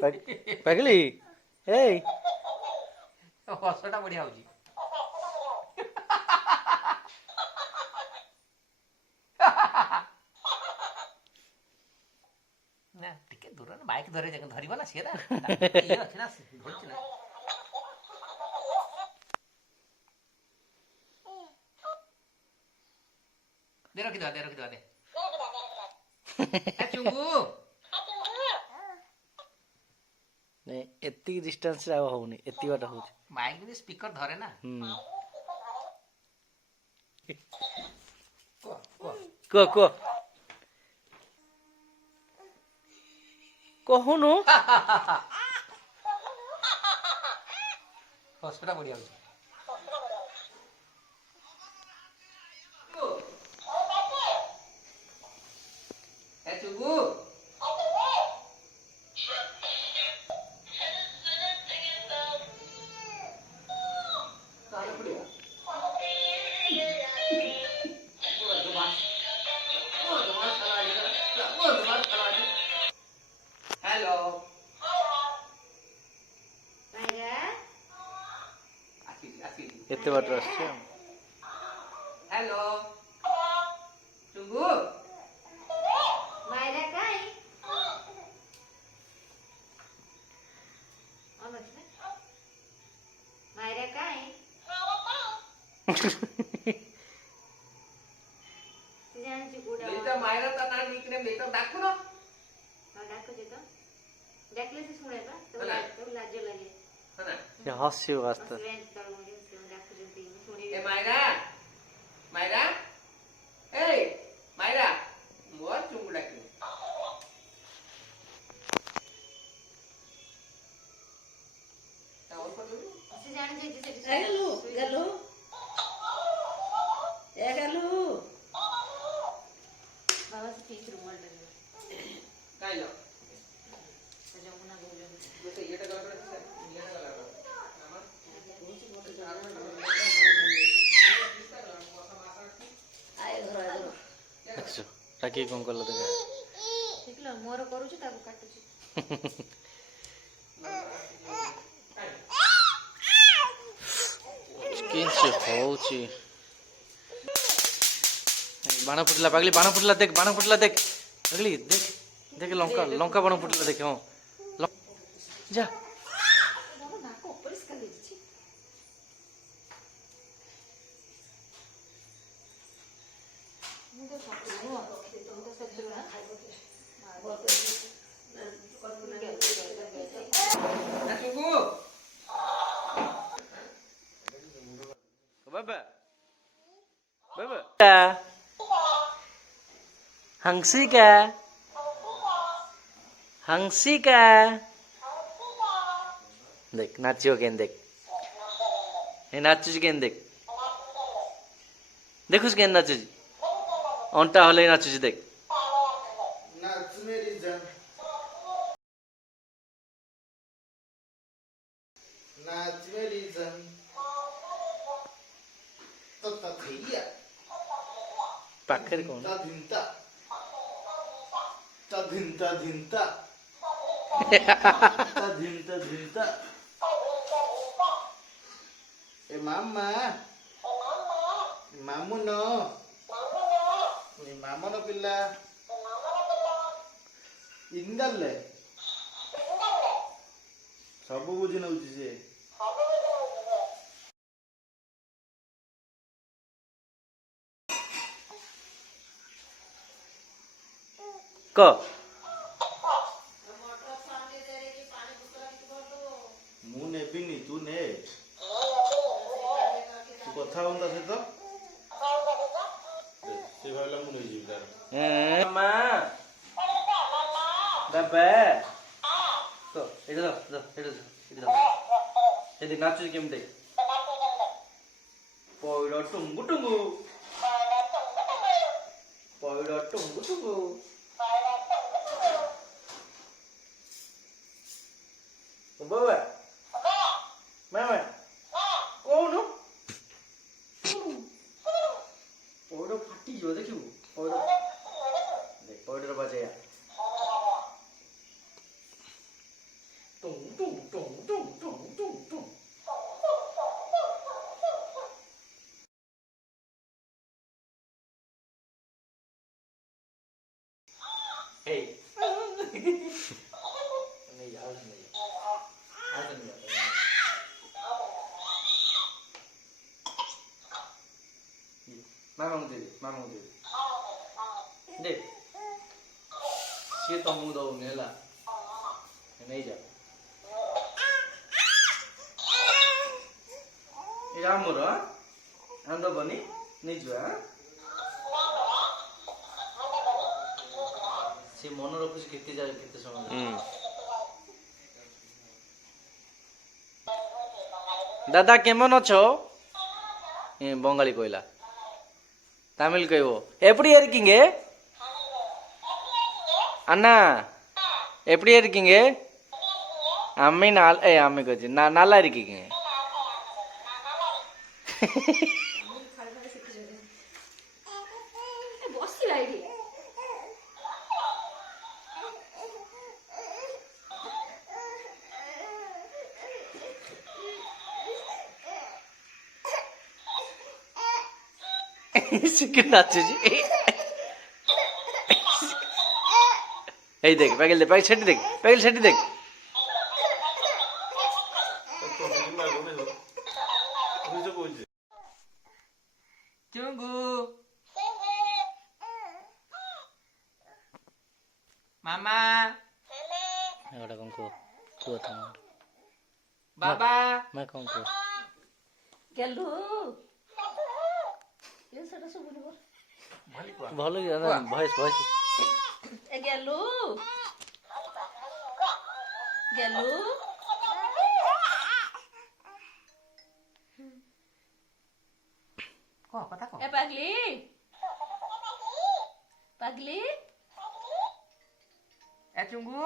ପାଗଲି ଏଇ ହସଟା ବଢିଆ ହଉଛି। ନା ଟିକେ ଦୂର ନା ବାଇକ୍ ଧରିବ ନା ସିଏ ନା ଇଏ ଅଛି ନା ଧରୁଛି ନା। ରଖିଦବା ଦେ ଚୁଙ୍ଗୁ। ନାଇଁ ଏତିକି ଡିଷ୍ଟାନ୍ସରେ ଆଉ ହଉନି, ଏତିକି ବାଟ ହଉଛି। ବାଇକ୍ ବି ସ୍ପିକର ଧରେ ନା। କୁହ କୁହ କହୁନୁ। ହସଟା ବଢିଆ ହଉଛି। ଚୁଙ୍ଗୁ हेलो ଏତେ ବାଟରେ ଆସୁଛି ଆଉ। हेलो चुंगू मायरा काय मायरा काय मायरा ता ना निकनेम देतो दाखव ना डाकुचे तो डाकले से सुने बा तो लाज लागे है ना ସେ ହସିବ ଆସ୍ତେ। ए मायरा मायरा ए मायरा मोर चुंगू डाकले से जान जे से गलू गलू ए गलू बाबा से पीछ रुमाल डाल काय लो जमुना बोल तो ये गला ये गला आए घर ଦେଖିଛୁ ରାକ୍ଷୀ କଣ କଲା ଦେଖ। ଦେଖିଲ ମୋର କରୁଛି ତାକୁ କାଟୁଛି। କିଞ୍ଚି ହଉଛି। ବାଣ ଫୁଟିଲା ପାଗଲି, ବାଣ ଫୁଟିଲା ଦେଖ, ବାଣ ଫୁଟିଲା ଦେଖ ପାଗଲି ଦେଖ ଦେଖ, ଲଙ୍କା ଲଙ୍କା ବାଣ ଫୁଟିଲା ଦେଖ। ହଁ ଯା बाबा बाबा हंसिका हंसिका देख नाचियो केन देख ए नाचुची केन देख देखुस केन नाचुची अंटा हले नाचुची देख नाच मेरी जान नाच मेरी जान तो तथैया पाखरे कौन धिंता धिंता धिंता धिंता धिंता ए मामा मामुनो मामनो पिल्ला इंगल्ले सब बुझी नउची से क मु नेबिनी तू ने तू कथा होता से तो से भावला मु नहीं जीव तार मामा बाबा तो एटा दो एटा दो एदी नाचुची केम देख पौडा टुंगु टुंगु पौडा टुंगु टुंगु बाबा मामा कौन पौडा फाटी जो देखिबु पौडा देख पौडा बजाया এই नहीं यार नहीं आज नहीं मामा दे दे ସିଏ ତମକୁ ଦଉନି ହେଲା ନେଇଯା ଏଇଟା ଆମର ଦବନି ନେଇଯିବା ସେ ମନେ ରଖୁଛି କେତେ ସମୟ দাদা কেমন আছো বঙ্গালী কইলা তামিল কইব எப்படி இருக்கீங்க அண்ணா எப்படி இருக்கீங்க அம்மை அம்மை கொச்சு நல்லா இருக்கீங்க ବସିବା ଏଇଠି শিখে নাচুছি এই দেখ প্যাকেল দেখ প্যাকেল সেটি দেখ চুঙ্গু মামা এগুলা কোন কুয়া থাম বাবা মা কোন কুয়া গেলু সেটা শুভুনি বল ভালো ভয়েস গেলু গেলু কথা কো এ পাগলি পাগলি এ চুঙ্গু